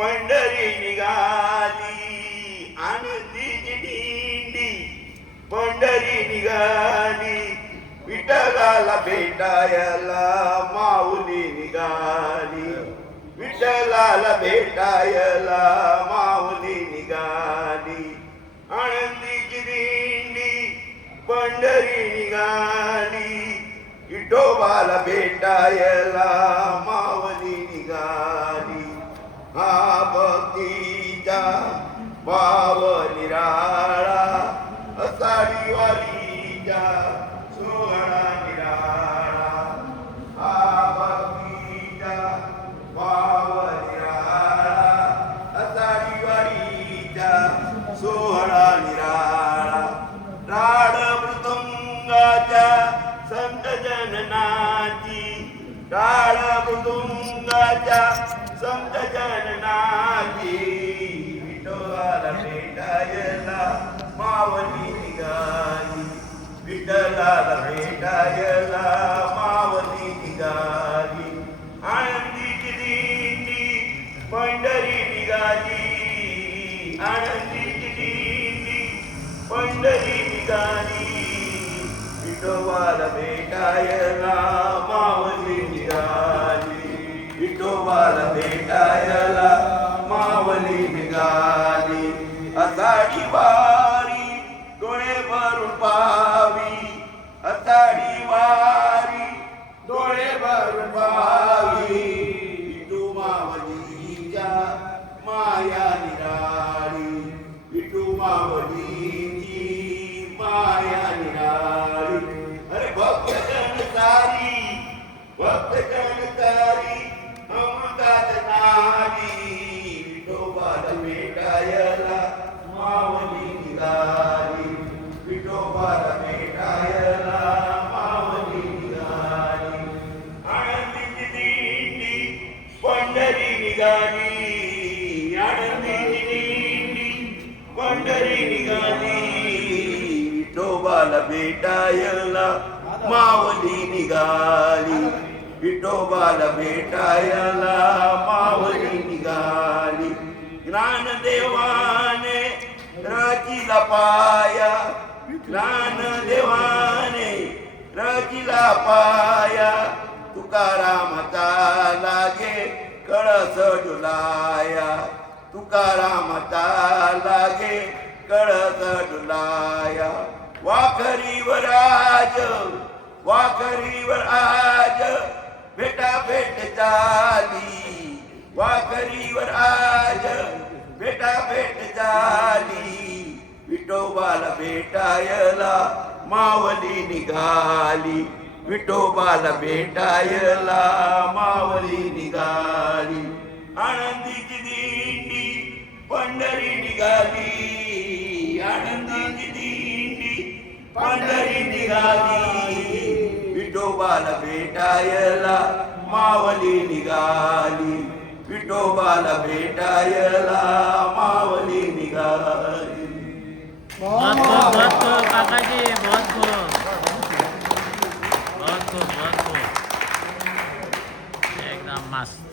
पंढरी निघाली आनंदीची दिंडी पंढरी निघाली विठ्ठलाला भेटायला माऊली निघाली विठ्ठलाला भेटायला माऊली निघाली आनंदीची दिंडी पंढरी निघाली विठोबाला भेटायला माऊली निघाली हा भक्तीचा भाव निराळा आषाढी वारीचा सोहळा निराळा हा भक्तीचा भाव निराळा आषाढी वारीचा सोहळा निराळा राड मृदुंगाच्या संत जननाची टाळ मृदुंगाच्या संत जननाची विठोबाला भेटायला माऊली निघाली विठ्ठलाला भेटायला माऊली निघाली आनंदीची दिंडी पंढरी निघाली आनंदीची दिंडी पंढरी निघाली विठोबाला भेटायला माऊली निघाली विठोबाला भेटायला माऊली निघाली आषाढी वारी डोळे भरून पाहावी आषाढी वारी डोळे भरून पाहावी विठू माऊलीच्या माया निराळी विठू माऊलीची माया निराळी अरे भक्त जनतारी अमृतात नारी विठोबाला भेटायला माऊली निघाली विठोबाला भेटायला माऊली निघाली आनंदीची दिंडी पंढरी निघाली आनंदीची दिंडी पंढरी निघाली विठोबाला भेटायला माऊली निघाली विठोबाला भेटायला माऊली निघाली ज्ञानदेवाने रचिला पाया ज्ञानदेवाने रचिला पाया तुकारामाचा लागे कळस डुलाया तुकारामाचा लागे कळस डुलाया वाखरीवर आज भेटा भेट झाली वाखरीवर आज भेटा भेट झाली विठोबाला भेटायला माऊली निघाली विठोबाला भेटायला माऊली निघाली आनंदीची दिंडी पंढरी निघाली आनंदीची दिंडी पंढरी निघाली विठोबाला भेटायला माऊली निघाली विठोबाला भेटायला माऊली निघाली बहुत खूब काका जी बहुत खूब एकदम मस्त